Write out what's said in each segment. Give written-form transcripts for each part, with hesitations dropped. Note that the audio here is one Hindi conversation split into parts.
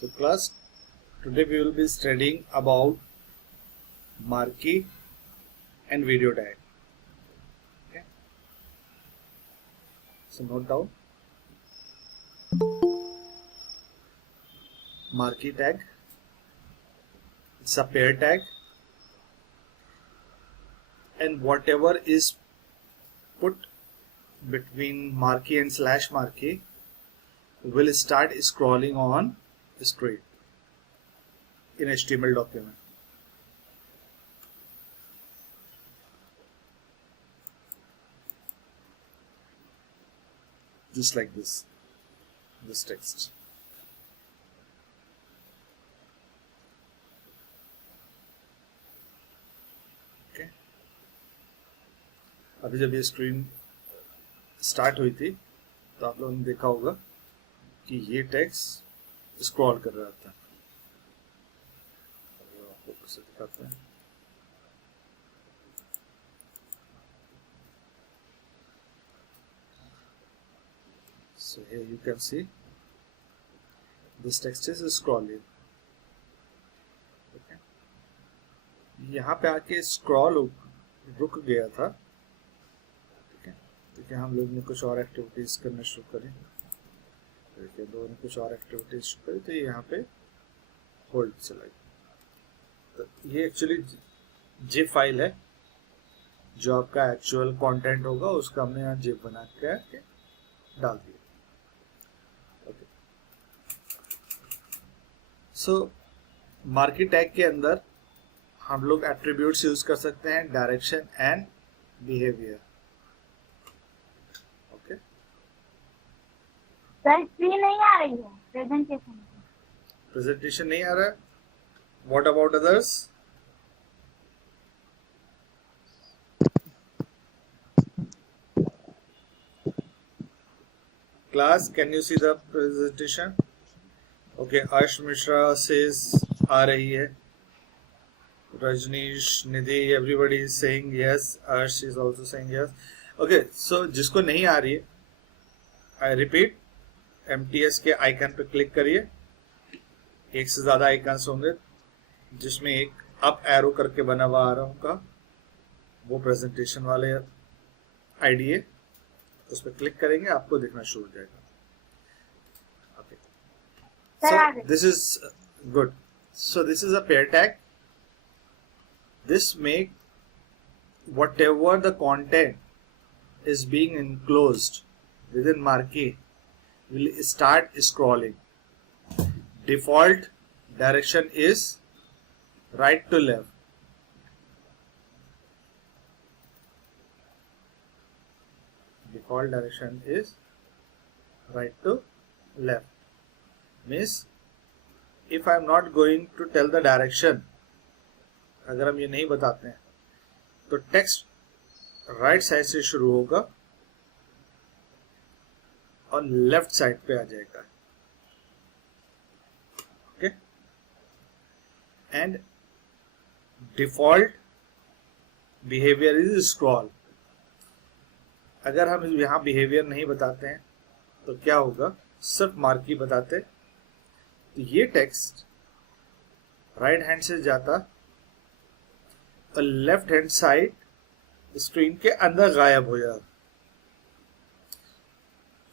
So class, today we will be studying about marquee and video tag. Okay. So note down marquee tag. It's a pair tag, and whatever is put between marquee and slash marquee will start scrolling on screen in HTML document. Just like this text. Okay. अभी जब ये स्क्रीन स्टार्ट हुई थी तो आप लोगों ने देखा होगा कि ये टेक्स्ट स्क्रॉल कर रहा था। आपको फिर से दिखाते हैं। So here you can see this text is scrolling. Okay. यहाँ पे आके स्क्रॉल रुक गया था। ठीक है, देखिए हम लोग ने कुछ और एक्टिविटीज करना शुरू करें। देखिए लोगों ने कुछ और एक्टिविटीज शुरू करी तो यहाँ पे होल्ड चला गया। तो ये एक्चुअली जिप फाइल है, जो आपका एक्चुअल कंटेंट होगा उसका हमने यहाँ जिप बना के डाल दिया। सो मार्की टैग के अंदर हम लोग एट्रीब्यूट्स यूज कर सकते हैं, direction and behaviour. Okay, sir screen नहीं आ रही है, प्रेजेंटेशन नहीं आ रहा है। What about others? Class, can you see the presentation? Okay, Arsh Mishra says आ रही है। Rajnish, Nidhi, everybody is saying yes. Arsh is also saying yes. Okay, so जिसको नहीं आ रही है, आई रिपीट, एमटीएस के आइकन पे क्लिक करिए। एक से ज्यादा आइकन्स होंगे जिसमें एक अप एरो करके बना हुआ आ रहा होगा, वो प्रेजेंटेशन वाले आईडी है। उस पर क्लिक करेंगे, आपको दिखना शुरू हो जाएगा। So this is good. So this is a pair tag. This make whatever the content is being enclosed within marquee will start scrolling. Default direction is right to left. Default direction is right to left. Means if I am not going to tell the direction, अगर हम ये नहीं बताते हैं तो टेक्स्ट राइट साइड से शुरू होगा और लेफ्ट साइड पे आ जाएगा। Okay, and default behaviour is scroll. अगर हम यहां बिहेवियर नहीं बताते हैं तो क्या होगा, सिर्फ मार्की बताते तो ये टेक्स्ट राइट हैंड से जाता और लेफ्ट हैंड साइड स्क्रीन के अंदर गायब हो जाता।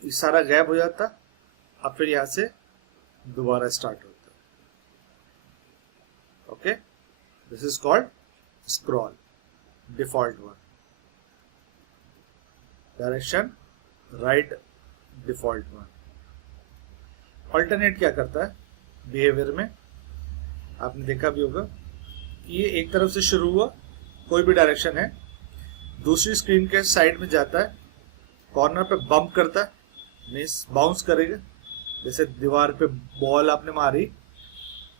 ये सारा गायब हो जाता, अब फिर यहां से दोबारा स्टार्ट होता। Okay, this is called scroll, default one. Direction right, default one. Alternate क्या करता है बिहेवियर में, आपने देखा भी होगा, ये एक तरफ से शुरू हुआ, कोई भी डायरेक्शन है, दूसरी स्क्रीन के साइड में जाता है, कॉर्नर पे बम्प करता है, मींस बाउंस करेगा। जैसे दीवार पे बॉल आपने मारी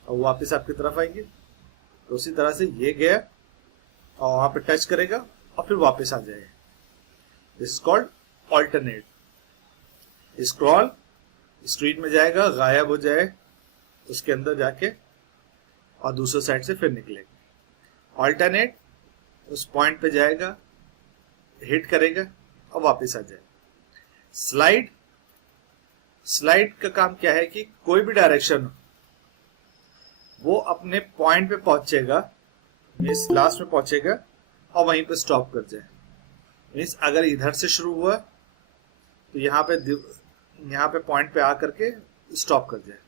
और वापस आपकी तरफ आएगी, तो उसी तरह से ये गया और वहां पे टच करेगा और फिर वापस आ जाएगा। This is called alternate. Scroll, screen में जाएगा, गायब हो जाए, उसके अंदर जाके और दूसरे साइड से फिर निकलेगा। अल्टरनेट, उस पॉइंट पे जाएगा, हिट करेगा और वापस आ जाएगा। स्लाइड का काम क्या है कि कोई भी डायरेक्शन वो अपने पॉइंट पे पहुंचेगा, मीन्स लास्ट में पहुंचेगा और वहीं पे स्टॉप कर जाए। मीन्स अगर इधर से शुरू हुआ तो यहाँ पे पॉइंट पे आकर के स्टॉप कर जाए।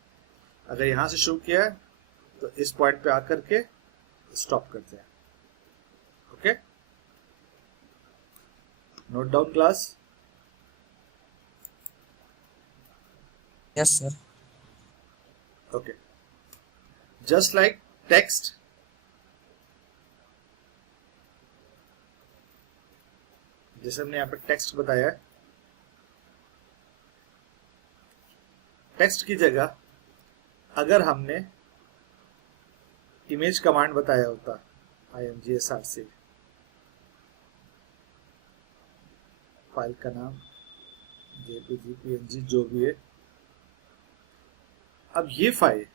अगर यहाँ से शुरू किया है तो इस पॉइंट पे आकर के स्टॉप कर जाए। Okay, note down class. Yes sir. Okay, just like text, जैसे हमने यहाँ पे टेक्स्ट बताया है, टेक्स्ट की जगह अगर हमने इमेज कमांड बताया होता imgsrc, फाइल का नाम jpg png जो भी है, अब ये फाइल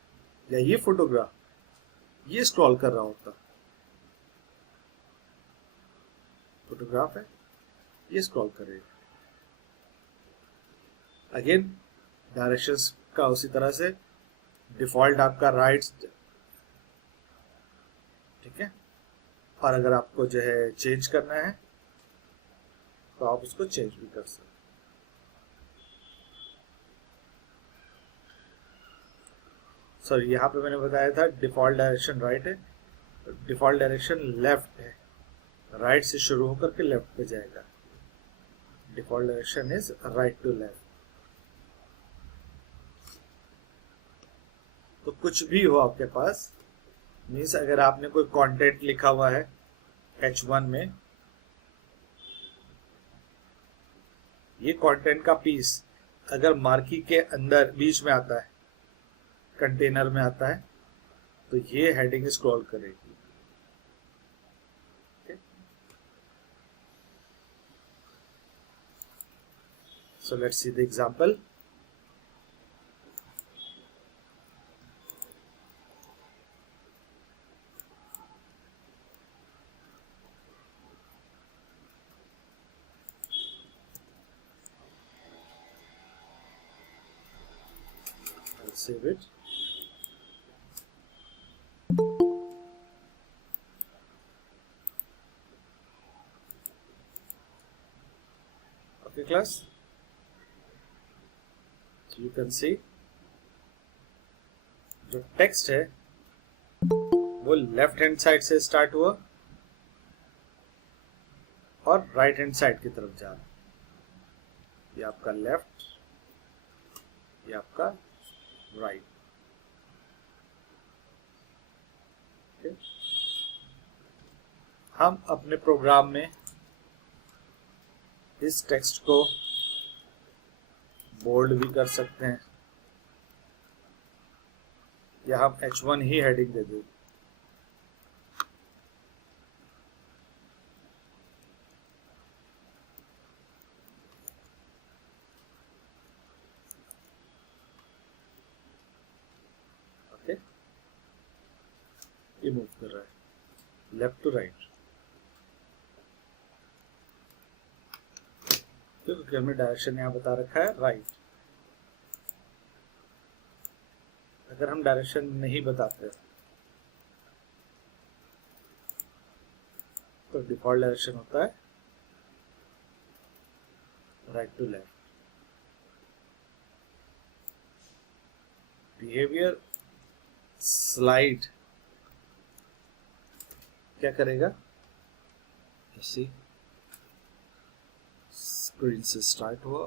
या ये फोटोग्राफ ये स्क्रॉल कर रहा होता, फोटोग्राफ है ये स्क्रॉल करेगा। अगेन डायरेक्शंस का उसी तरह से डिफॉल्ट आपका राइट, ठीक है, और अगर आपको जो है चेंज करना है तो आप उसको चेंज भी कर सकते। सॉरी, यहाँ पे मैंने बताया था डिफॉल्ट डायरेक्शन राइट है, डिफॉल्ट डायरेक्शन लेफ्ट है, राइट से शुरू होकर के लेफ्ट पे जाएगा। Default direction is right to left. तो कुछ भी हो आपके पास, मीन्स अगर आपने कोई कंटेंट लिखा हुआ है H1 में, ये कंटेंट का पीस अगर मार्की के अंदर बीच में आता है, कंटेनर में आता है, तो ये हेडिंग स्क्रॉल करेगी। So let's see the example. I'll save it. Okay, class. You can see जो टेक्स्ट है वो लेफ्ट हैंड साइड से स्टार्ट हुआ और राइट हैंड साइड की तरफ जा रहा है। ये आपका लेफ्ट, ये आपका राइट। हम अपने प्रोग्राम में इस टेक्स्ट को बोल्ड भी कर सकते हैं या हम H1 ही हेडिंग दे दें। ओके, ये मूव कर रहा है लेफ्ट टू राइट, क्योंकि हमने डायरेक्शन यहाँ बता रखा है राइट। अगर हम डायरेक्शन नहीं बताते तो डिफॉल्ट डायरेक्शन होता है right to left. Behaviour slide क्या करेगा, ऐसी स्क्रीन से स्टार्ट हुआ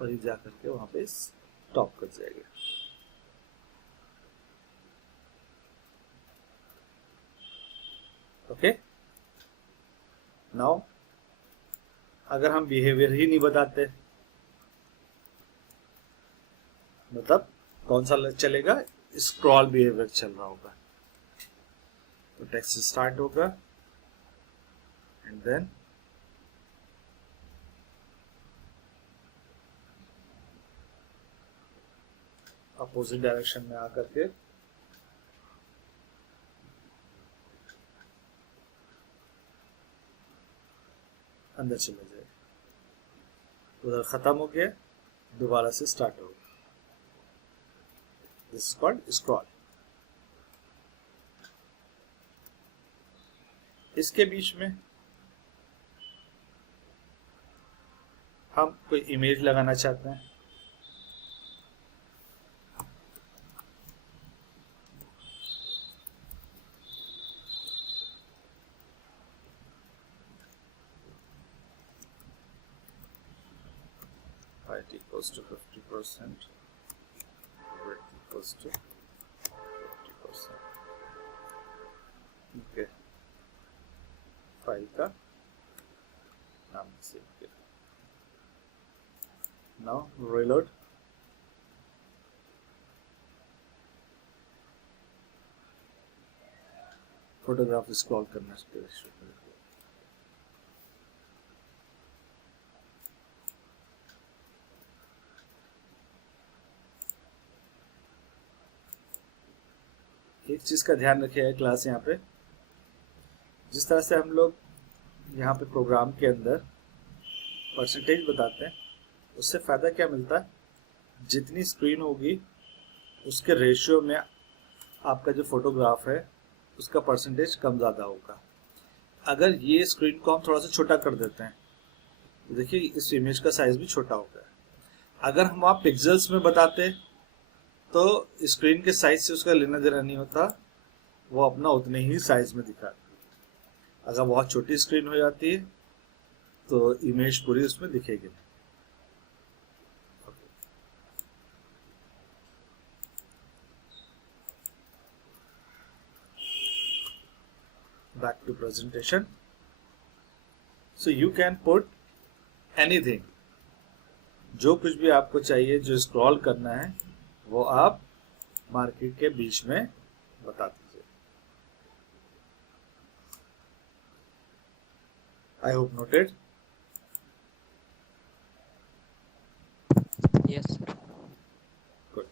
और जा करके वहां पे स्टॉप कर जाएगा। ओके, नाउ अगर हम बिहेवियर ही नहीं बताते, मतलब कौन सा चलेगा, स्क्रॉल बिहेवियर चल रहा होगा, तो टेक्स्ट स्टार्ट होगा एंड देन अपोजिट डायरेक्शन में आकर के अंदर चला जाए। उधर खत्म हो गया, दोबारा से स्टार्ट होगा। This is called scroll. इसके बीच में हम कोई इमेज लगाना चाहते हैं, height equals to 50%, width equals to 50%। ठीक है, फाइल का नाम सेव किया। Now reload. फोटोग्राफ स्क्रॉल करना शुरू करें। एक चीज का ध्यान रखिएगा क्लास, यहाँ पे जिस तरह से हम लोग यहाँ पे प्रोग्राम के अंदर परसेंटेज बताते हैं, उससे फायदा क्या मिलता है, जितनी स्क्रीन होगी उसके रेशियो में आपका जो फोटोग्राफ है उसका परसेंटेज कम ज़्यादा होगा। अगर ये स्क्रीन को हम थोड़ा सा छोटा कर देते हैं तो देखिए इस इमेज का साइज भी छोटा हो गया। अगर हम आप पिक्सल्स में बताते तो स्क्रीन के साइज से उसका लेना देना नहीं होता, वो अपना उतने ही साइज में दिखाती है। अगर बहुत छोटी स्क्रीन हो जाती है तो इमेज पूरी उसमें दिखेगी। Back to presentation. So you can put anything, जो कुछ भी आपको चाहिए, जो स्क्रॉल करना है वो आप मार्केट के बीच में बता दीजिए। I hope noted. Yes, sir. Good.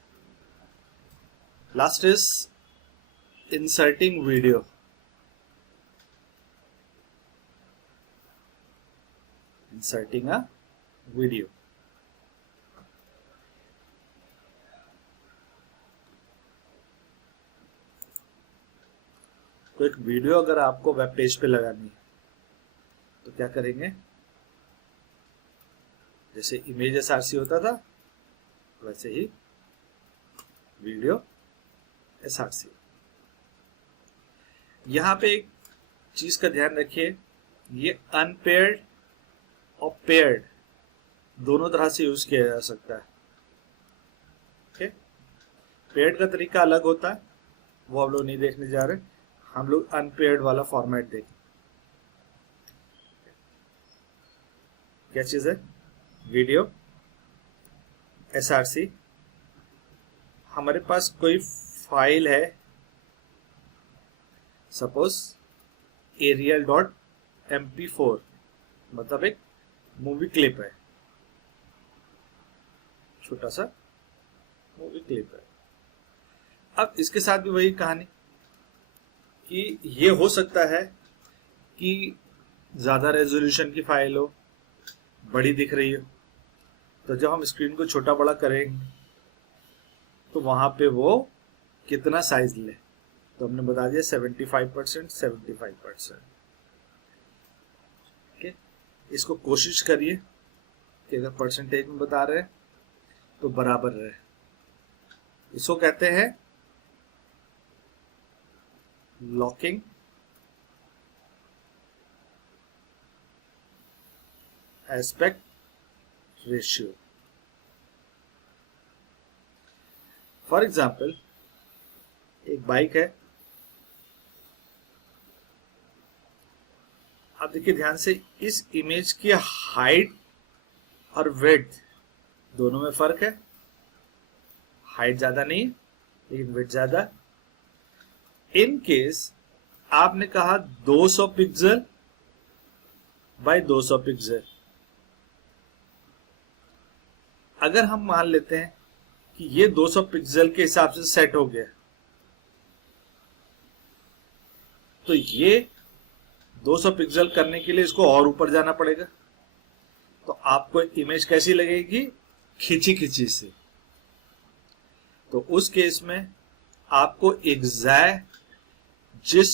Last is inserting video. Inserting a video. तो एक वीडियो अगर आपको वेब पेज पे लगानी है तो क्या करेंगे, जैसे इमेज एसआरसी होता था वैसे ही वीडियो एसआरसी। यहां पे एक चीज का ध्यान रखिए, ये अनपेयर्ड और पेयर्ड दोनों तरह से यूज किया जा सकता है। ओके, पेयर्ड का तरीका अलग होता है, वो हम लोग नहीं देखने जा रहे, हम लोग अनपेयर्ड वाला फॉर्मेट देखें। क्या चीज है, वीडियो एसआरसी। हमारे पास कोई फाइल है, सपोज arial.mp4, मतलब एक मूवी क्लिप है, छोटा सा मूवी क्लिप है। अब इसके साथ भी वही कहानी कि ये हो सकता है कि ज्यादा रेजोल्यूशन की फाइल हो, बड़ी दिख रही हो, तो जब हम स्क्रीन को छोटा बड़ा करेंगे तो वहां पे वो कितना साइज ले, तो हमने बता दिया 75%, 75%। ओके, इसको कोशिश करिए कि अगर परसेंटेज में बता रहे हैं तो बराबर रहे। इसको कहते हैं locking aspect ratio. For example, एक बाइक है, आप देखिए ध्यान से, इस इमेज की हाइट और विड्थ दोनों में फर्क है। हाइट ज्यादा नहीं लेकिन विड्थ ज्यादा। इन केस आपने कहा 200 पिक्सल बाय 200 पिक्सल, अगर हम मान लेते हैं कि ये 200 पिक्सल के हिसाब से सेट हो गया, तो ये 200 पिक्सल करने के लिए इसको और ऊपर जाना पड़ेगा। तो आपको इमेज कैसी लगेगी, खिंची खिंची सी। तो उस केस में आपको एग्जैक्ट जिस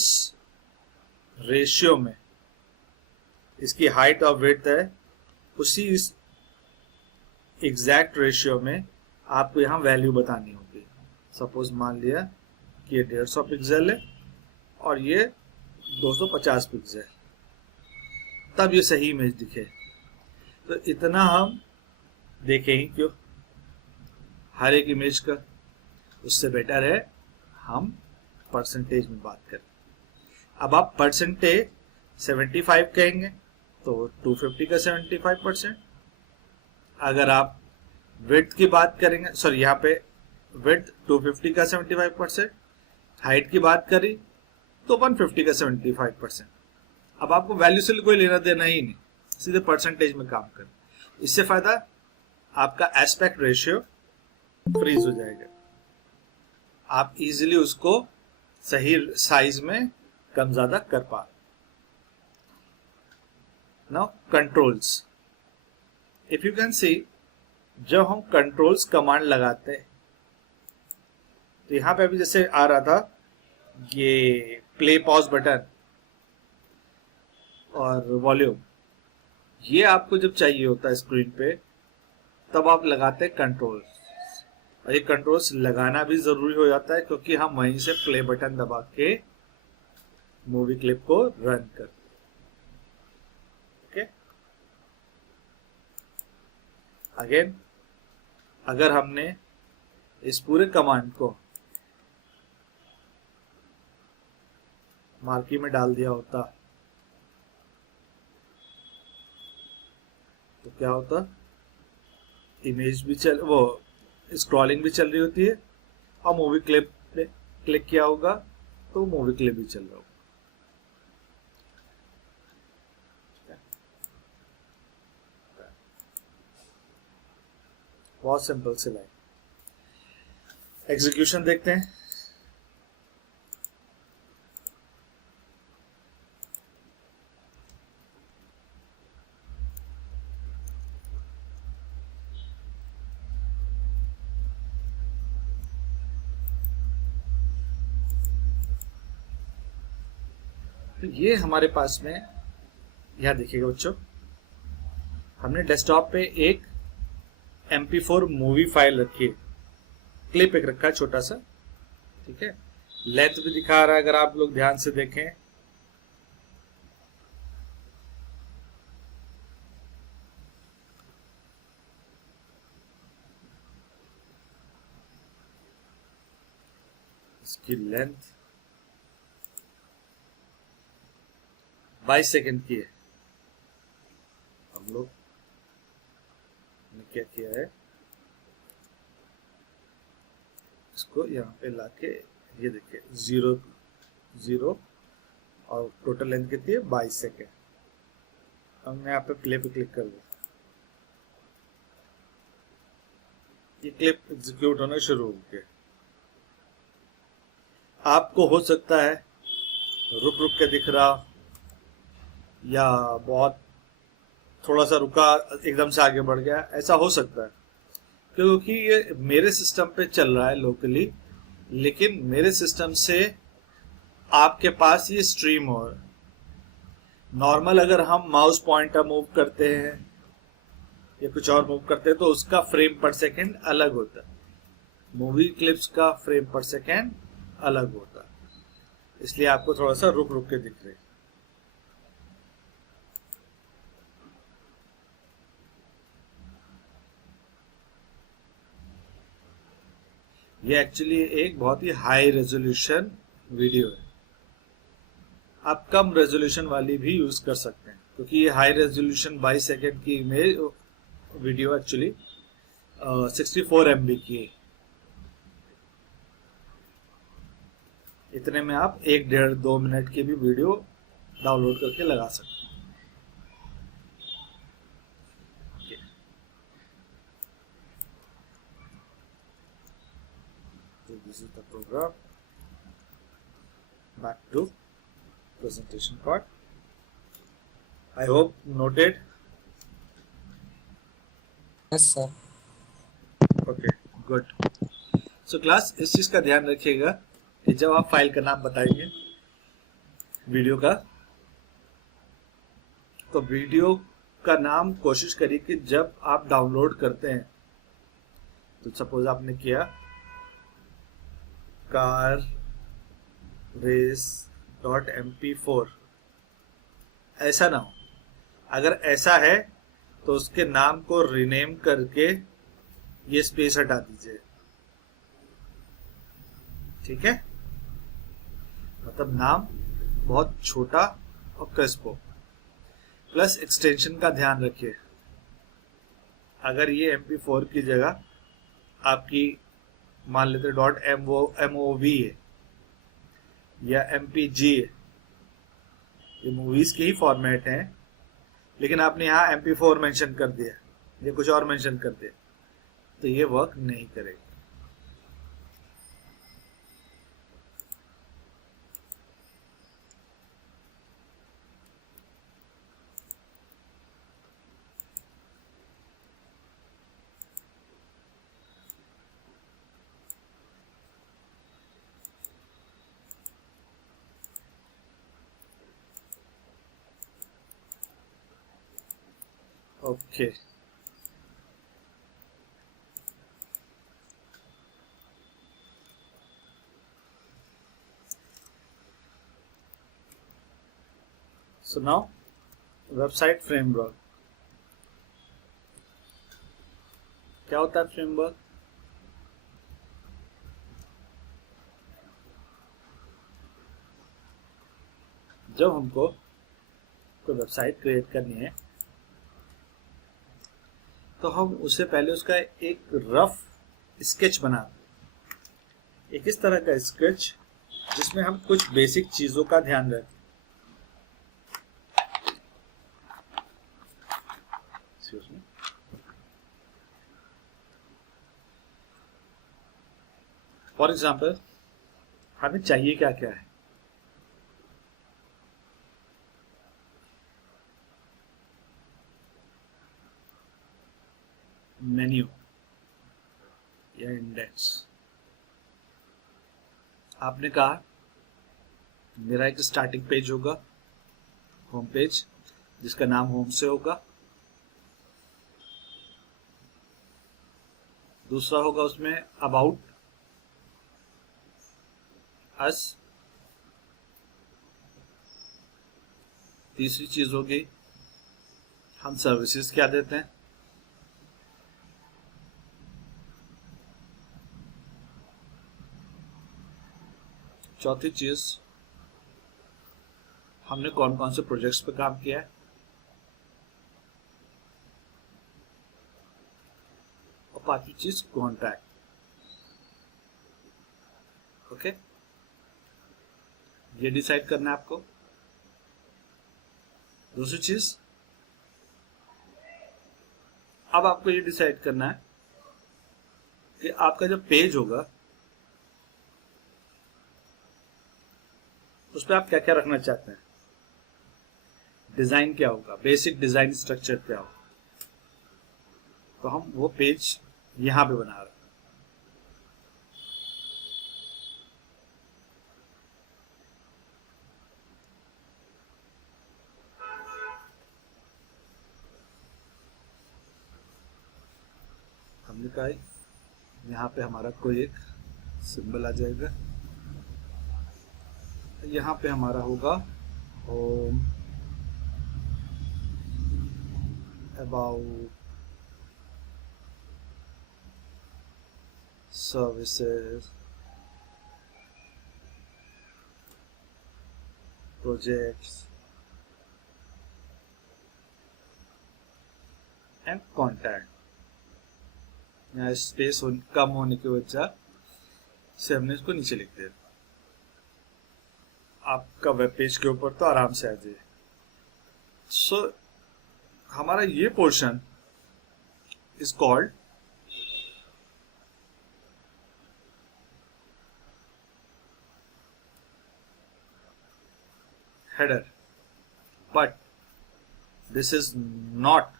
रेशियो में इसकी हाइट और विड्थ है, उसी एग्जैक्ट रेशियो में आपको यहां वैल्यू बतानी होगी। सपोज मान लिया कि ये 150 पिक्सल है और ये 250 पिक्सल, तब ये सही इमेज दिखे। तो इतना हम देखें क्यों हर एक इमेज का, उससे बेटर है हम परसेंटेज में बात करें। अब आप परसेंटेज 75 कहेंगे तो 250 का 75%। अगर आप विड्थ की बात करेंगे, सॉरी यहाँ पे विड्थ 250 का 75%, हाइट की बात करी तो 150 का 75%। अब आपको वैल्यू से कोई लेना देना ही नहीं, सीधे परसेंटेज में काम करें। इससे फायदा आपका एस्पेक्ट रेशियो फ्रीज हो जाएगा, आप इजीली उसको सही साइज में कम ज्यादा कर पा। Now controls, if you can see, जब हम कंट्रोल्स कमांड लगाते हैं तो यहां पे अभी जैसे आ रहा था ये प्ले पॉज बटन और वॉल्यूम, ये आपको जब चाहिए होता है स्क्रीन पे तब आप लगाते हैं कंट्रोल्स। और ये कंट्रोल्स लगाना भी जरूरी हो जाता है क्योंकि हम वहीं से प्ले बटन दबा के मूवी क्लिप को रन करते हैं। ओके, अगेन अगर हमने इस पूरे कमांड को मार्की में डाल दिया होता तो क्या होता, इमेज भी चल, वो स्क्रॉलिंग भी चल रही होती है और मूवी क्लिप पे क्लिक किया होगा तो मूवी क्लिप भी चल रहा होगा। बहुत सिंपल सी लाइन। एग्जीक्यूशन देखते हैं। तो ये हमारे पास में, यहां देखिएगा बच्चों, हमने डेस्कटॉप पे एक MP4 मूवी फाइल रखी है, क्लिप एक रखा है छोटा सा, ठीक है, लेंथ भी दिखा रहा है अगर आप लोग ध्यान से देखें। इसकी लेंथ 22 सेकंड की है। हम लोग ने क्या किया है, इसको यहाँ पे लाके, ये देखिए 0 और टोटल लेंथ कितनी है 22 सेकेंड। हमने यहाँ पे प्ले पे क्लिक कर दिया, ये क्लिप एग्जीक्यूट होना शुरू हो गया। आपको हो सकता है रुक रुक के दिख रहा, या बहुत थोड़ा सा रुका एकदम से आगे बढ़ गया, ऐसा हो सकता है क्योंकि ये मेरे सिस्टम पे चल रहा है लोकली, लेकिन मेरे सिस्टम से आपके पास ये स्ट्रीम हो रहा है। नॉर्मल अगर हम माउस पॉइंटर मूव करते हैं या कुछ और मूव करते हैं तो उसका फ्रेम पर सेकंड अलग होता है, मूवी क्लिप्स का फ्रेम पर सेकंड अलग होता है, इसलिए आपको थोड़ा सा रुक रुक के दिख रही है। ये एक्चुअली एक बहुत ही हाई रेजोल्यूशन वीडियो है, आप कम रेजोल्यूशन वाली भी यूज कर सकते हैं क्योंकि ये हाई रेजोल्यूशन 22 सेकेंड की इमेज वीडियो एक्चुअली 64 MB की है। इतने में आप 1-1.5-2 मिनट की भी वीडियो डाउनलोड करके लगा सकते हैं। So this is the program. Back to presentation part. I hope noted yes sir. Okay, good. So class, इस चीज का ध्यान रखिएगा कि जब आप फाइल का नाम बताएंगे वीडियो का, तो वीडियो का नाम कोशिश करिए कि जब आप डाउनलोड करते हैं, तो सपोज आपने किया कार रेस .mp4, ऐसा ना हो। अगर ऐसा है तो उसके नाम को रीनेम करके ये स्पेस हटा दीजिए, ठीक है? मतलब नाम बहुत छोटा और क्रिस्प हो। प्लस एक्सटेंशन का ध्यान रखिए। अगर ये mp4 की जगह आपकी मान लेते .mov है या mpg है, ये मूवीज के ही फॉर्मेट हैं, लेकिन आपने यहाँ mp4 मेंशन कर दिया या कुछ और मेंशन कर दिया, तो ये वर्क नहीं करेगा। Okay, so now website framework. क्या होता है फ्रेमवर्क? जब हमको कोई वेबसाइट क्रिएट करनी है, तो हम उससे पहले उसका एक रफ स्केच बनाते हैं। एक इस तरह का स्केच जिसमें हम कुछ बेसिक चीजों का ध्यान रखें। फॉर एग्जाम्पल, हमें चाहिए क्या क्या है? मेन्यू या इंडेक्स। आपने कहा मेरा एक स्टार्टिंग पेज होगा, होम पेज, जिसका नाम होम से होगा। दूसरा होगा उसमें अबाउट अस। तीसरी चीज होगी हम सर्विसेज क्या देते हैं। चौथी चीज, हमने कौन कौन से प्रोजेक्ट्स पे काम किया है। और पांचवी चीज कॉन्टैक्ट। ओके, ये डिसाइड करना है आपको। दूसरी चीज, अब आपको ये डिसाइड करना है कि आपका जो पेज होगा उस पर आप क्या क्या रखना चाहते हैं। डिजाइन क्या होगा, बेसिक डिजाइन स्ट्रक्चर क्या होगा। तो हम वो पेज यहां पे बना रहे हैं। हमने कहा यहाँ पे हमारा कोई एक सिंबल आ जाएगा। यहाँ पे हमारा होगा home, about, services, projects and contact. यहाँ स्पेस कम होने की वजह से हमने इसको नीचे लिख दिया। आपका वेब पेज के ऊपर तो आराम से आ जाए। सो हमारा ये portion is called header, but this is not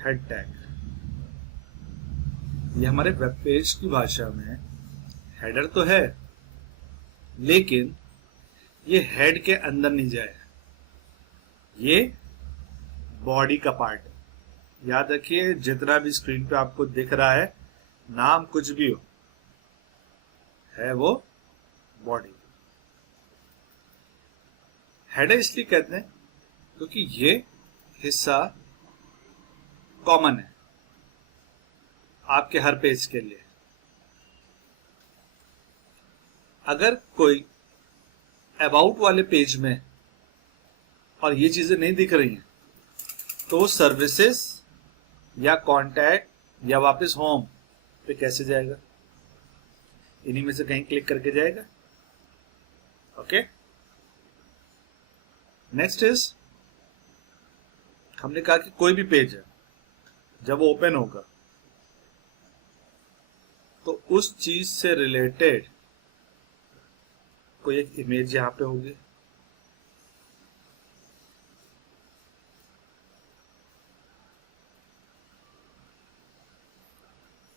head tag, ये हमारे वेब पेज की भाषा में हेडर तो है, लेकिन ये हेड के अंदर नहीं जाए, ये बॉडी का पार्ट है। याद रखिए, जितना भी स्क्रीन पे आपको दिख रहा है, नाम कुछ भी हो, है वो बॉडी। हेडर इसलिए कहते हैं क्योंकि ये हिस्सा कॉमन है आपके हर पेज के लिए। अगर कोई अबाउट वाले पेज में और ये चीजें नहीं दिख रही हैं, तो सर्विसेज या कॉन्टैक्ट या वापस होम पे कैसे जाएगा? इन्हीं में से कहीं क्लिक करके जाएगा। ओके, नेक्स्ट इज, हमने कहा कि कोई भी पेज है जब ओपन होगा तो उस चीज से रिलेटेड कोई एक इमेज यहां पे होगी।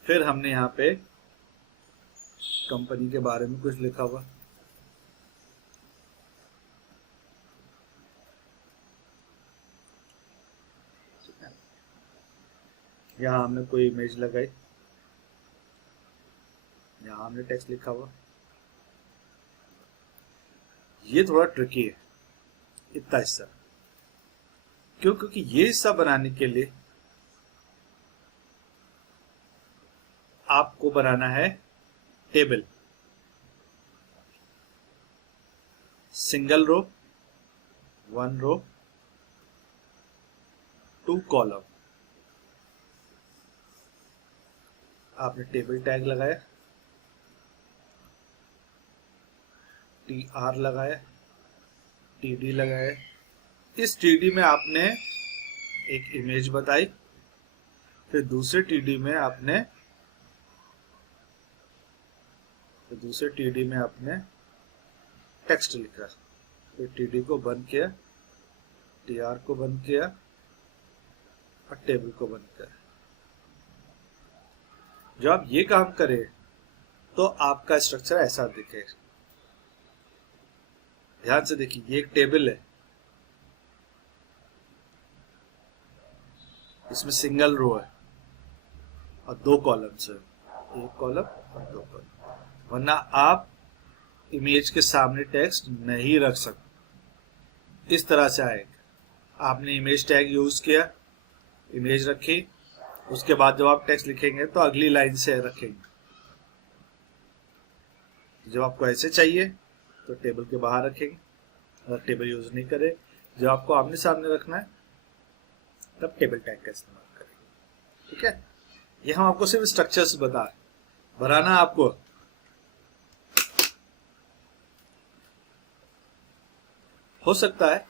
फिर हमने यहां पे कंपनी के बारे में कुछ लिखा हुआ, यहां हमने कोई इमेज लगाई, यहां हमने टेक्स्ट लिखा हुआ। ये थोड़ा ट्रिकी है इतना हिस्सा, क्यों? क्योंकि ये हिस्सा बनाने के लिए आपको बनाना है टेबल, सिंगल रो, 1 रो, 2 कॉलम। आपने टेबल टैग लगाया, TR लगाया, TD लगाया। इस TD में आपने एक इमेज बताई, फिर दूसरे TD में आपने टेक्स्ट लिखा, फिर TD को बंद किया, TR को बंद किया और टेबल को बंद किया। जब आप ये काम करें तो आपका स्ट्रक्चर ऐसा दिखे। ध्यान से देखिए, ये एक टेबल है, इसमें सिंगल रो है और 2 कॉलम्स है, 1 कॉलम और 2 कॉलम। वरना आप इमेज के सामने टेक्स्ट नहीं रख सकते। इस तरह से आएगा। आपने इमेज टैग यूज किया, इमेज रखी, उसके बाद जब आप टेक्स्ट लिखेंगे तो अगली लाइन से रखेंगे। जब आपको ऐसे चाहिए तो टेबल के बाहर रखेंगे, अगर टेबल यूज नहीं करे, जब आपको आमने सामने रखना है तब टेबल टैग का इस्तेमाल करेंगे। ठीक है, ये हम आपको सिर्फ स्ट्रक्चर्स बता, बनाना आपको। हो सकता है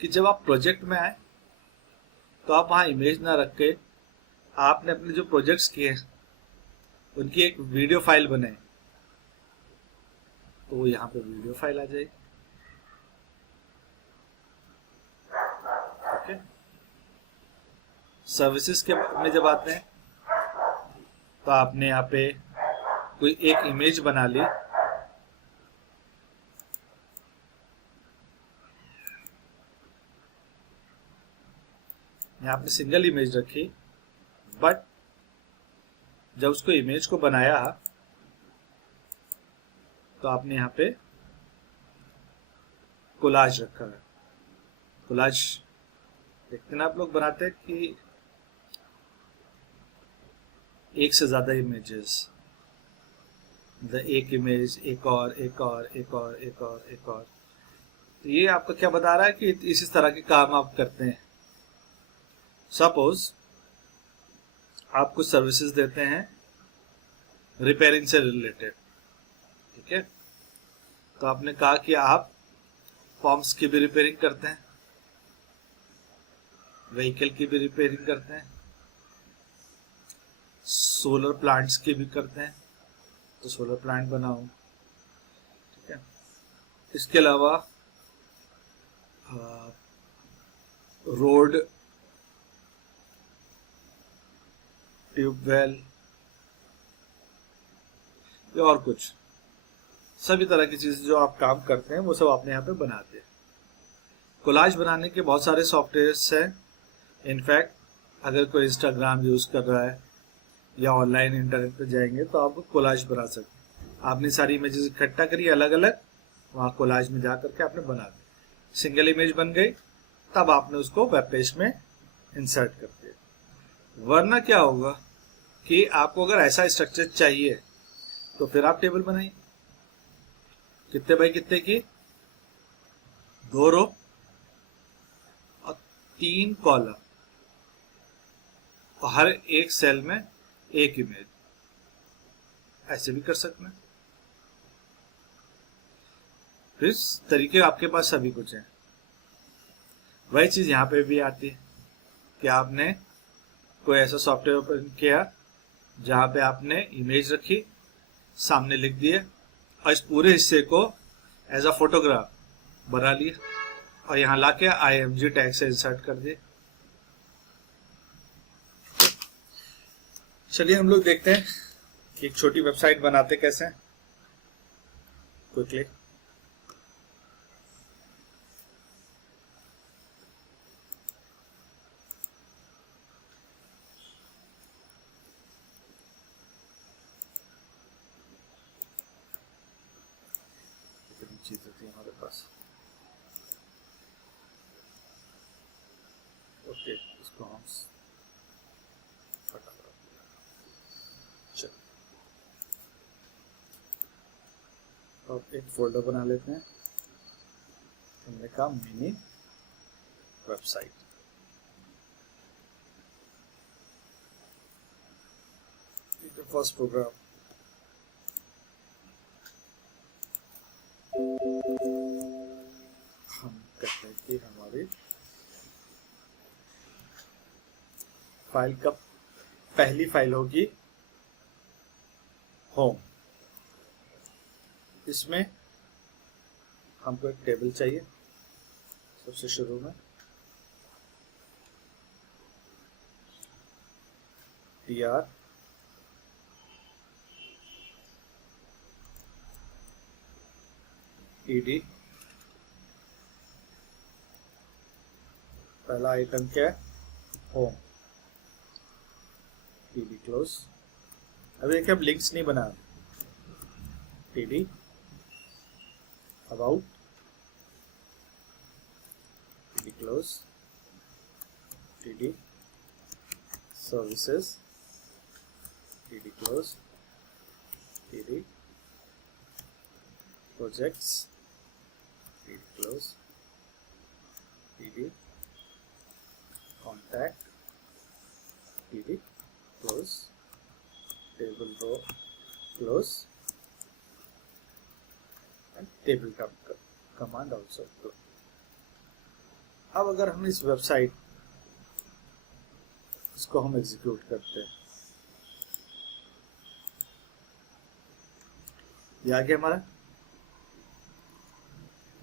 कि जब आप प्रोजेक्ट में आए तो आप वहां इमेज ना रख के आपने अपने जो प्रोजेक्ट्स किए उनकी एक वीडियो फाइल बनाए, तो वो यहाँ पे वीडियो फाइल आ जाएगी। ओके, सर्विसेज के में जब आते हैं तो आपने यहाँ पे कोई एक इमेज बना ली, यहाँ पे सिंगल इमेज रखी, बट जब उसको इमेज को बनाया तो आपने यहाँ पे कोलाज रखा है। कोलाज देखते ना आप लोग बनाते हैं कि एक से ज्यादा इमेजेस, एक इमेज, एक और, एक और, एक और, एक और, एक और। तो ये आपको क्या बता रहा है कि इसी तरह के काम आप करते हैं। सपोज आप कुछ सर्विसेज देते हैं रिपेयरिंग से रिलेटेड, ठीक है, तो आपने कहा कि आप फॉर्म्स की भी रिपेयरिंग करते हैं, व्हीकल की भी रिपेयरिंग करते हैं, सोलर प्लांट्स की भी करते हैं, तो सोलर प्लांट बनाओ। ठीक है, इसके अलावा रोड, ट्यूबवेल या और कुछ, सभी तरह की चीजें जो आप काम करते हैं वो सब आपने यहाँ पे बनाते हैं। कोलाज बनाने के बहुत सारे सॉफ्टवेयर्स हैं। इनफैक्ट अगर कोई इंस्टाग्राम यूज कर रहा है या ऑनलाइन इंटरनेट पे जाएंगे तो आप कोलाज बना सकते हैं। आपने सारी इमेजेस इकट्ठा करी अलग अलग, वहाँ कोलाज में जा करके आपने बना दी, सिंगल इमेज बन गई, तब आपने उसको वेब पेज में इंसर्ट कर दिया। वरना क्या होगा कि आपको अगर ऐसा स्ट्रक्चर चाहिए तो फिर आप टेबल बनाइए, कितने बाई कितने की, 2 रो और 3 कॉलम, और हर एक सेल में एक इमेज, ऐसे भी कर सकते हैं। तो इस तरीके आपके पास सभी कुछ है। वही चीज यहाँ पे भी आती है कि आपने कोई ऐसा सॉफ्टवेयर ओपन किया जहां पे आपने इमेज रखी, सामने लिख दिए, और इस पूरे हिस्से को एज अ फोटोग्राफ बना लिया और यहाँ लाके IMG टैग से इंसर्ट कर दिए। चलिए हम लोग देखते हैं कि एक छोटी वेबसाइट बनाते कैसे हैं क्विकली। चीजें थी हमारे पास। ओके, इसको हम और एक फोल्डर बना लेते हैं, हमने कहा मिनी वेबसाइट। फर्स्ट प्रोग्राम हम कहते हैं कि हमारी फाइल का पहली फाइल होगी होम। इसमें हमको एक टेबल चाहिए सबसे शुरू में, tr ed, पहला आइटम क्या है, होम, td क्लोज। अभी देखिए अब लिंक्स नहीं बना, td about, td close, td services, td close, td projects, td close, td contact, td close, table row close, table का कमांड ऑल्सो। अब अगर हम इस वेबसाइट इसको हम एग्जीक्यूट करते हैं, ये आ गया हमारा,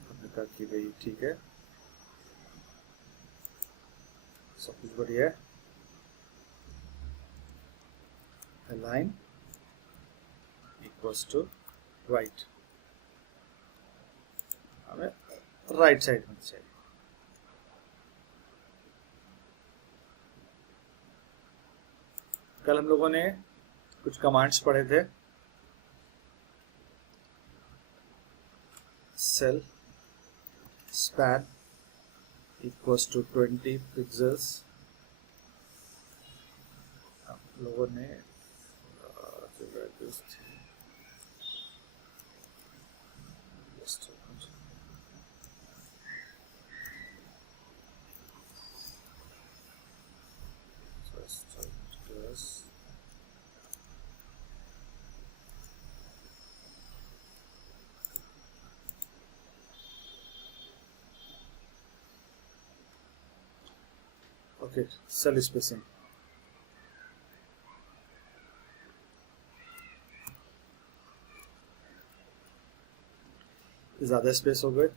हमने कहा कि भाई ठीक है, सब कुछ बढ़िया है। अलाइन इक्वल्स टू राइट, हमें राइट साइड में चाहिए। कल हम लोगों ने कुछ कमांड्स पढ़े थे, cell span equals to 20 pixels. हम लोगों ने ओके, सेल स्पेसिंग ज्यादा स्पेस हो गए,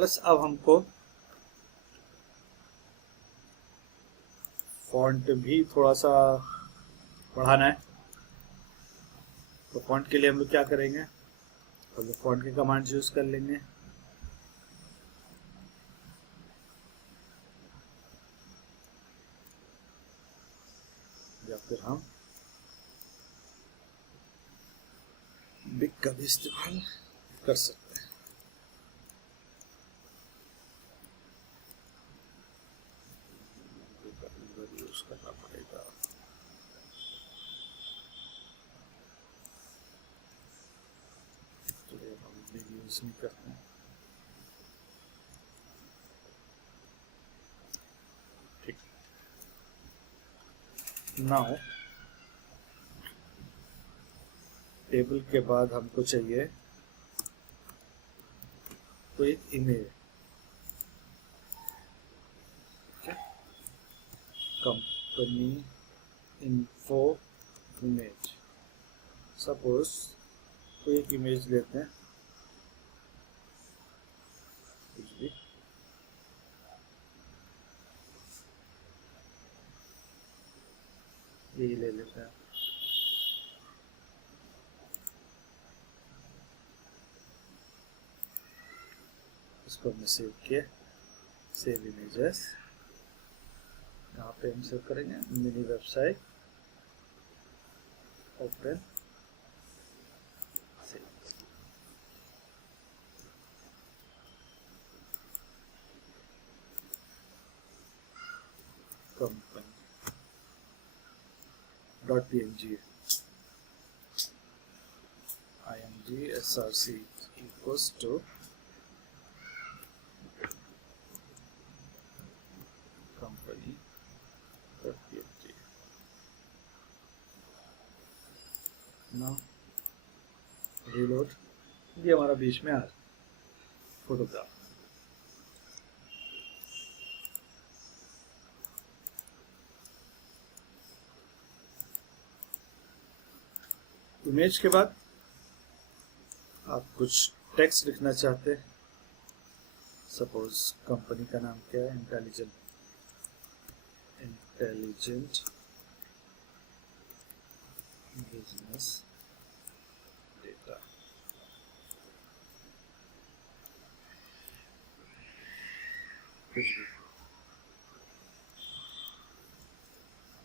प्लस अब हमको फॉन्ट भी थोड़ा सा बढ़ाना है। तो फॉन्ट के लिए हम लोग क्या करेंगे, हम लोग फॉन्ट के कमांड्स यूज कर लेंगे। या फिर हम बिग का भी इस्तेमाल कर सकते हैं। यूज करना पड़ेगा। तो हम बिग यूज नहीं करते हैं। ठीक, नाउ टेबल के बाद हमको चाहिए कोई image. Company info image, suppose कोई एक इमेज लेते हैं कुछ भी, यही ले लेते हैं। इसको हमने सेव किया, सेव इमेजेस। यहाँ पे हम सेव करेंगे mini website, open, save. Company .png img src equals to company .png। now reload, ये हमारा बीच में आ रहा फोटोग्राफ। इमेज के बाद आप कुछ टेक्स्ट लिखना चाहते हैं, सपोज कंपनी का नाम क्या है, इंटेलिजेंट बिजनेस डेटा। कुछ भी,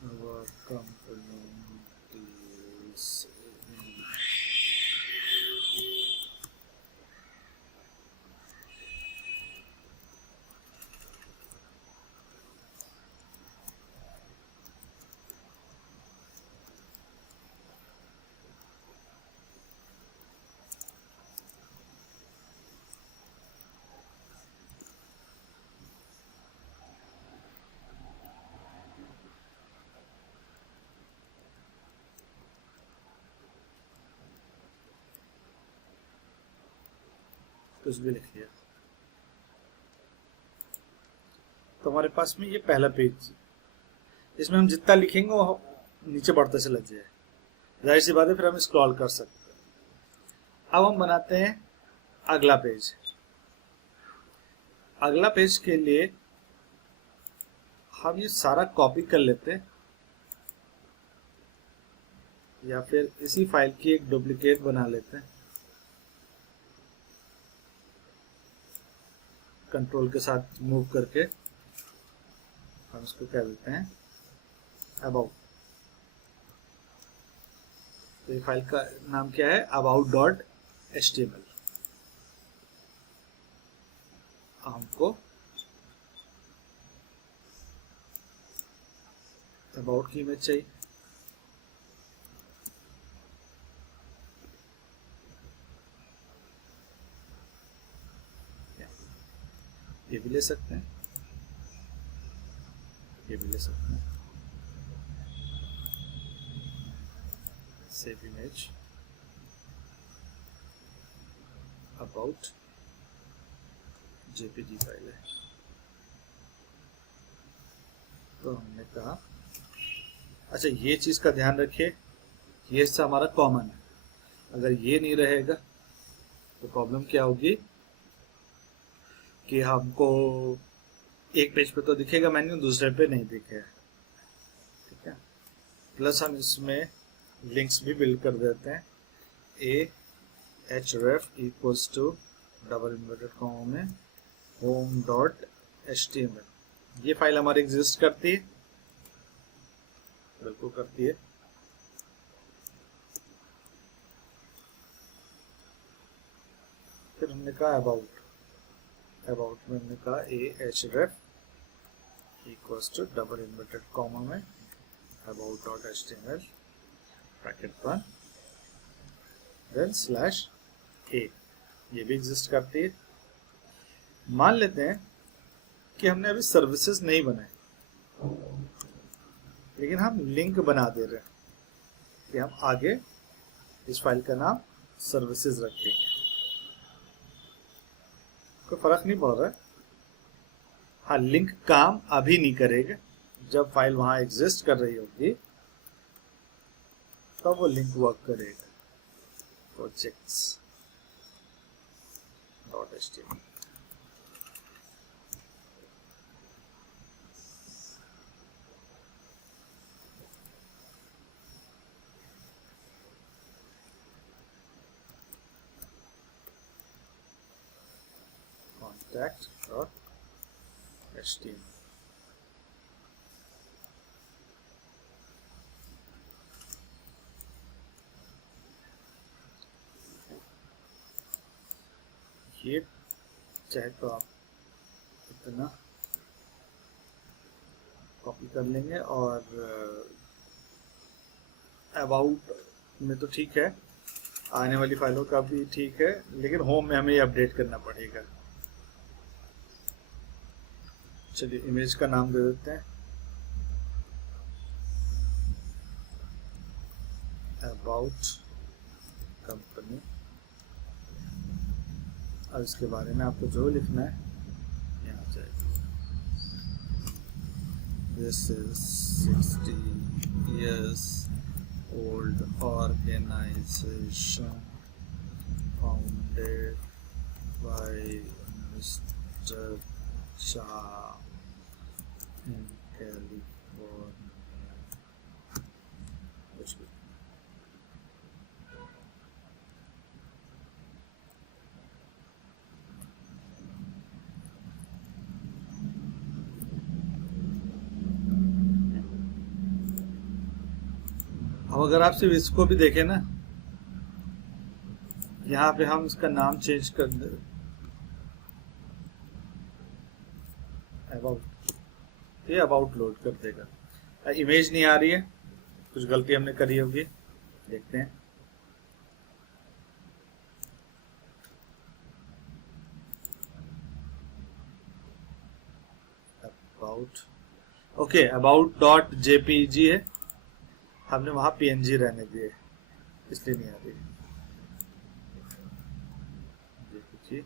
our company deals in कुछ भी लिख लिया। तो हमारे पास में ये पहला पेज, इसमें हम जितना लिखेंगे वो नीचे बढ़ता चला जाए, जाहिर सी बात है, फिर हम स्क्रॉल कर सकते हैं। अब हम बनाते हैं अगला पेज। अगला पेज के लिए हम ये सारा कॉपी कर लेते हैं, या फिर इसी फाइल की एक डुप्लीकेट बना लेते हैं। कंट्रोल के साथ मूव करके हम इसको कह देते हैं अबाउट। तो ये फाइल का नाम क्या है, about.html। हमको अबाउट की इमेज चाहिए, ये भी ले सकते हैं, ये भी ले सकते हैं। Save image, about JPG file है। तो हमने कहा, अच्छा ये चीज का ध्यान रखिए, ये हिस्सा हमारा कॉमन है, अगर ये नहीं रहेगा तो प्रॉब्लम क्या होगी, कि हमको एक पेज पे तो दिखेगा मेन्यू, दूसरे पे नहीं दिखेगा, ठीक है। प्लस हम इसमें लिंक्स भी बिल्ड कर देते हैं। ahref equals to double inverted comma में home.html। ये फाइल हमारी एग्जिस्ट करती है, बिल्कुल करती है। फिर हमने कहा अबाउट में हमने कहा ahref equals to double inverted comma में about.html ब्रैकेट बंद, देन स्लैश a। ये भी एग्जिस्ट करती है। मान लेते हैं कि हमने अभी सर्विसेज नहीं बनाए, लेकिन हम लिंक बना दे रहे हैं कि हम आगे इस फाइल का नाम सर्विसेज रखेंगे। कोई फर्क नहीं पड़ रहा है। हाँ, लिंक काम अभी नहीं करेगा, जब फाइल वहां एग्जिस्ट कर रही होगी तब वो लिंक वर्क करेगा। projects.html contact.html। ये चाहे तो आप इतना कॉपी कर लेंगे, और अबाउट में तो ठीक है, आने वाली फाइलों का भी ठीक है, लेकिन होम में हमें ये अपडेट करना पड़ेगा। चलिए इमेज का नाम दे देते हैं अबाउट कंपनी। अब इसके बारे में आपको जो लिखना है यहाँ जाएगा। This is 60 years old organization founded by Mr. Shah in California। कुछ भी। अब अगर आप सिर्फ इसको भी देखें ना, यहाँ पे हम इसका नाम चेंज कर दे, अबाउट, ये अबाउट लोड कर देगा। इमेज नहीं आ रही है, कुछ गलती हमने करी होगी, देखते हैं। अबाउट, ओके, about.jpg है, हमने वहां png रहने दिए, इसलिए नहीं आ रही। jpg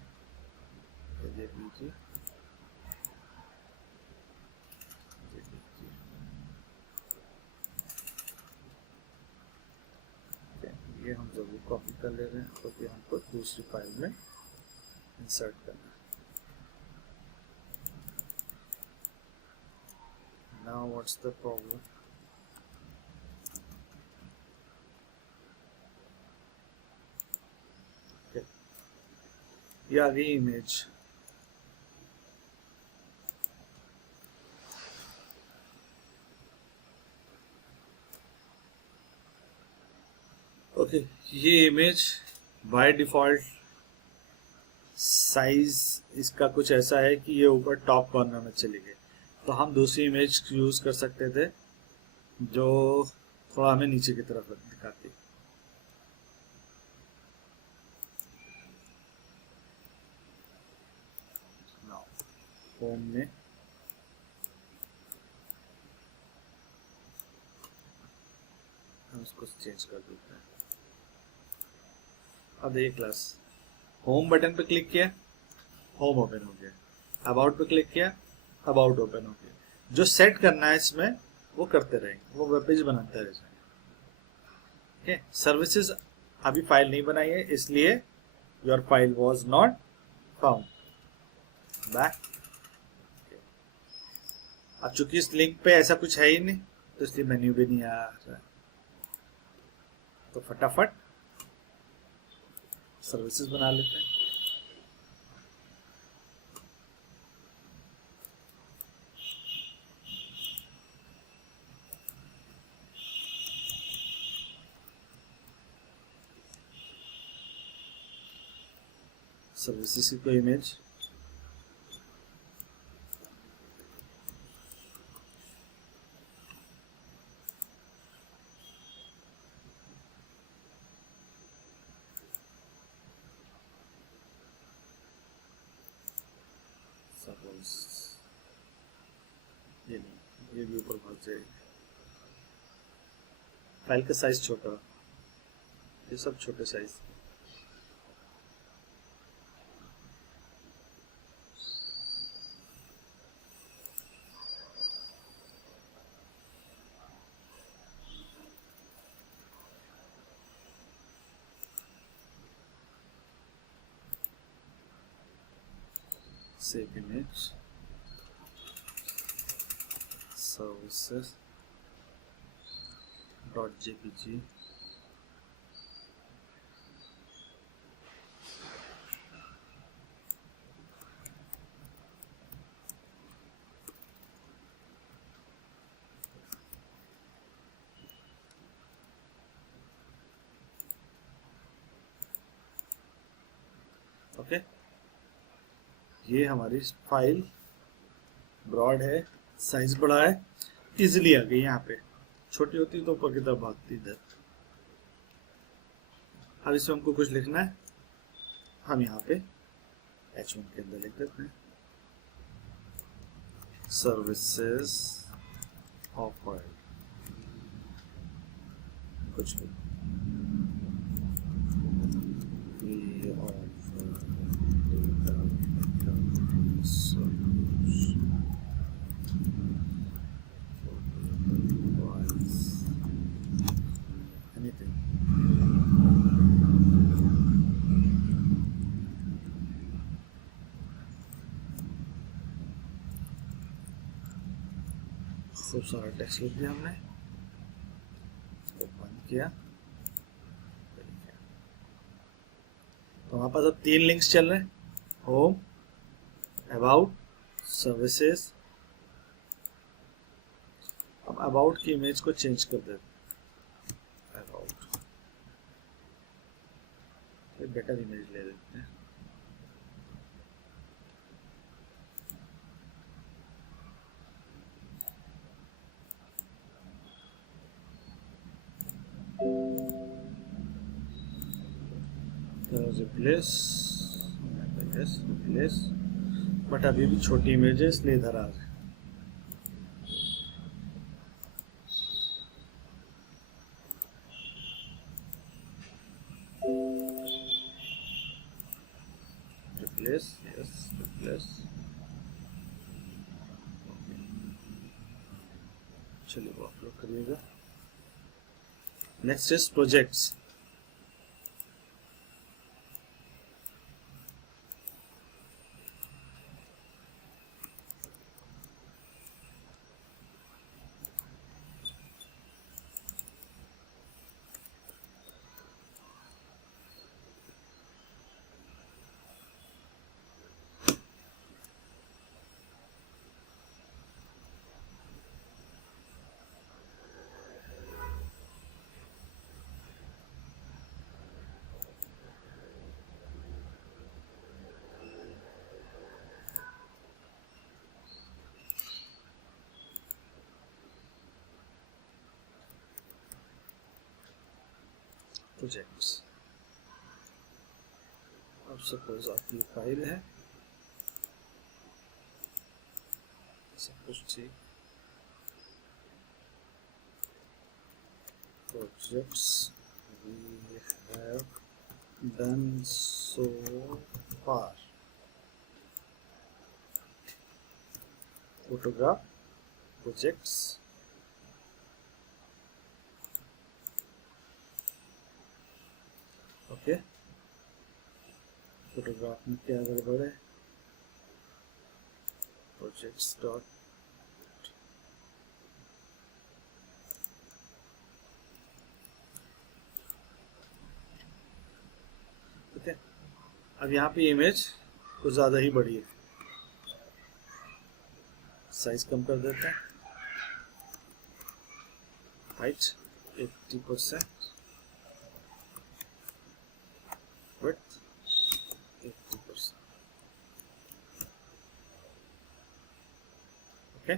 ये हम जरूर कॉपी कर ले रहे हैं, क्योंकि हमको दूसरी फाइल में इंसर्ट करना है। Now what's the problem? Okay. ये आ गई इमेज। ओके, ये इमेज बाय डिफॉल्ट साइज इसका कुछ ऐसा है कि ये ऊपर टॉप कॉर्नर में चली गई, तो हम दूसरी इमेज यूज कर सकते थे जो थोड़ा हमें नीचे की तरफ दिखाती। होम में हम इसको चेंज कर देते हैं। अब देखिए क्लास, होम बटन पे क्लिक किया, होम ओपन हो गया। अबाउट पे क्लिक किया, अबाउट ओपन हो गया। जो सेट करना है इसमें वो करते रहेंगे, वो वेब पेज बनाते रहेंगे। ओके, सर्विसेज अभी फाइल नहीं बनाई है, इसलिए your file was not found. Back. अब चूंकि इस लिंक पे ऐसा कुछ है ही नहीं तो इसलिए मेन्यू भी नहीं आ रहा है, तो फटाफट सर्विसेज बना लेते हैं। सर्विसेज की कोई इमेज, सपोज ये नहीं, ये भी ऊपर पहुंच जाएगी। फाइल का साइज छोटा, ये सब छोटे size. Save image, services .jpg, okay. ये हमारी फाइल ब्रॉड है, साइज बड़ा है, इजिली आ गई। यहाँ पे छोटी होती तो ऊपर की तरफ भागती इधर। अब इसमें हमको कुछ लिखना है, हम यहाँ पे H1 के अंदर लिख देते हैं सर्विसेज ऑफर्ड, कुछ भी खूब सारा टेक्स्ट लिख दिया हमने, बंद किया। तो हमारे पास अब 3 लिंक्स चल रहे हैं, होम, अबाउट, सर्विसेज। अब अबाउट की इमेज को चेंज कर देते हैं, अबाउट बेटर इमेज ले लेते हैं। रिप्लेस, रिप्लेस, बट अभी भी छोटी इमेज है इसलिए इधर आ रहे हैं। Replace, yes replace. चलिए वो आप लोग करिएगा। Next is projects. प्रोजेक्ट्स, अब सपोज आपकी फाइल है, सब कुछ ठीक। Projects we have done so far, photograph projects, okay. Photograph में क्या गड़बड़ है, प्रोजेक्ट्स डॉट ठीक है। अब यहाँ पे इमेज कुछ ज़्यादा ही बड़ी है, साइज कम कर देते हैं, हाइट 80%, विड्थ 80%। ओके,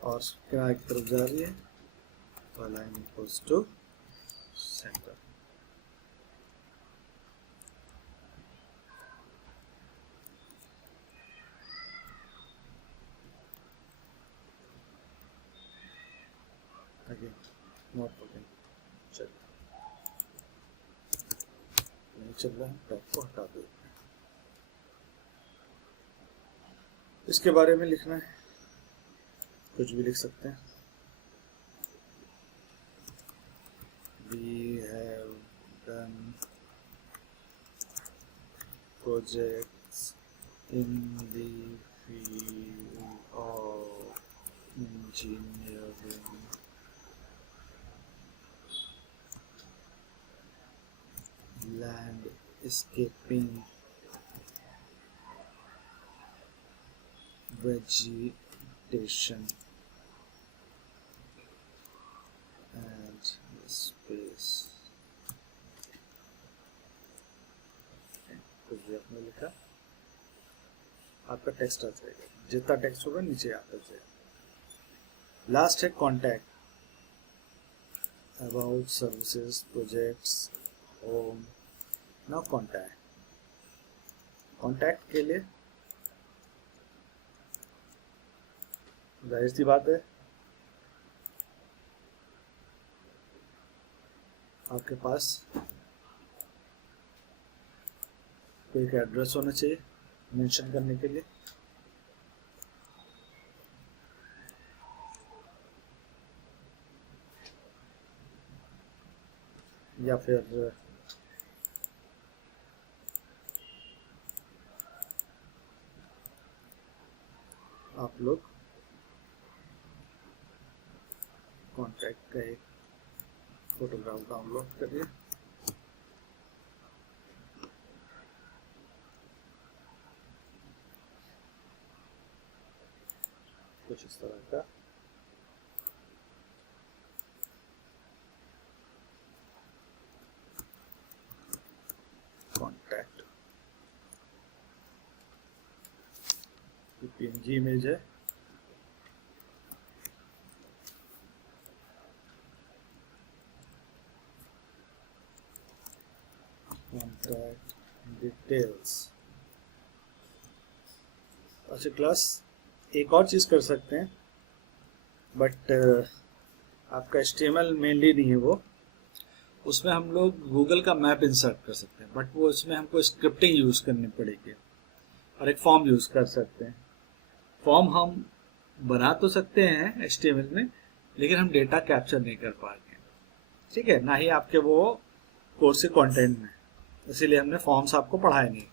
और किनारे की तरफ जा रही है, तो line equals to centre. Again not working, चल नहीं चल रहा है, टॉप को हटा दो। इसके बारे में लिखना है, कुछ भी लिख सकते हैं। We have done projects in the field of engineering, landscaping, vegetation and space। कुछ भी आपने लिखा, आपका टेक्स्ट आ जाएगा, जितना टेक्स्ट होगा नीचे आता जाएगा। लास्ट है contact, about services, projects, home. Now contact, contact के लिए जाहिर सी बात है आपके पास कोई एक एड्रेस होना चाहिए मेंशन करने के लिए, या फिर आप लोग कॉन्टैक्ट का एक फोटोग्राफ डाउनलोड करिए, कुछ इस तरह का। कॉन्टैक्ट पीएनजी इमेज है, कॉन्टैक्ट डिटेल्स। अच्छा क्लास, एक और चीज़ कर सकते हैं, बट आपका HTML मेनली नहीं है वो, उसमें हम लोग गूगल का मैप इंसर्ट कर सकते हैं, बट वो उसमें हमको स्क्रिप्टिंग यूज़ करनी पड़ेगी, और एक फॉर्म यूज़ कर सकते हैं। फॉर्म हम बना तो सकते हैं HTML में, लेकिन हम डेटा कैप्चर नहीं कर पाएंगे, ठीक है, ना ही आपके वो कोर्स के कंटेंट में, इसीलिए हमने फॉर्म्स आपको पढ़ाए नहीं।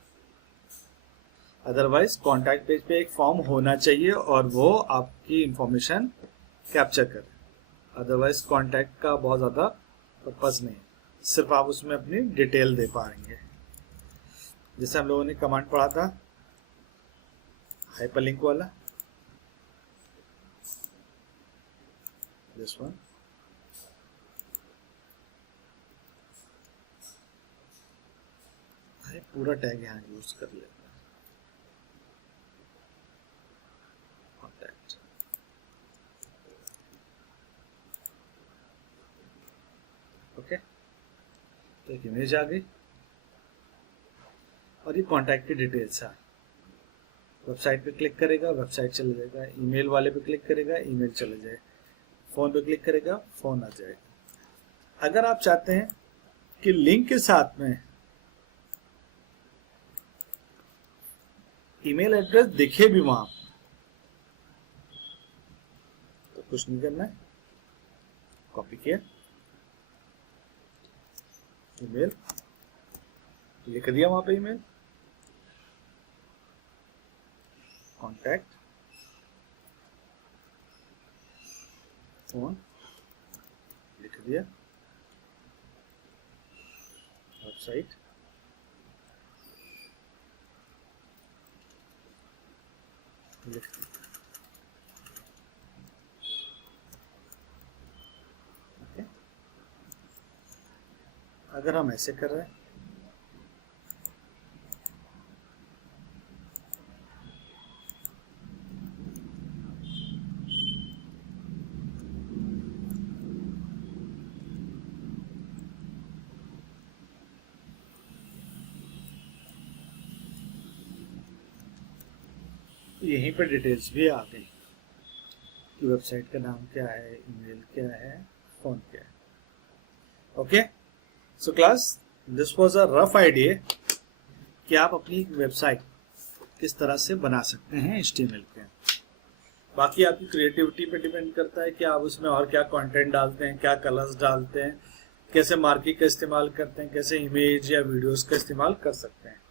अदरवाइज कॉन्टैक्ट पेज पे एक फॉर्म होना चाहिए और वो आपकी इंफॉर्मेशन कैप्चर करे, अदरवाइज कॉन्टैक्ट का बहुत ज़्यादा पर्पस नहीं, सिर्फ आप उसमें अपनी डिटेल दे पाएंगे। जैसे हम लोगों ने कमांड पढ़ा था हाइपरलिंक वाला, दिस वन, पूरा टैग यहाँ यूज कर लेते हैं, कॉन्टैक्ट। ओके, तो एक इमेज आ गई और ये कॉन्टैक्ट की डिटेल्स है। वेबसाइट पे क्लिक करेगा, वेबसाइट चले जाएगा, ईमेल वाले पे क्लिक करेगा, ईमेल चले जाएगा, फोन पे क्लिक करेगा, फोन आ जाएगा। अगर आप चाहते हैं कि लिंक के साथ में ईमेल एड्रेस दिखे भी वहां, तो कुछ नहीं करना है, कॉपी किया, ईमेल लिख दिया वहां पे ईमेल, कॉन्टैक्ट, फोन लिख दिया, वेबसाइट, लिख दिया। ओके, अगर हम ऐसे कर रहे हैं यहीं पे डिटेल्स भी आ गई कि वेबसाइट का नाम क्या है, ईमेल क्या है, फोन क्या है। Okay, so class, this was a rough idea कि आप अपनी वेबसाइट किस तरह से बना सकते हैं HTML पे। बाकी आपकी क्रिएटिविटी पे डिपेंड करता है कि आप उसमें और क्या कंटेंट डालते हैं, क्या कलर्स डालते हैं, कैसे मार्किंग का इस्तेमाल करते हैं, कैसे इमेज या वीडियोस का इस्तेमाल कर सकते हैं।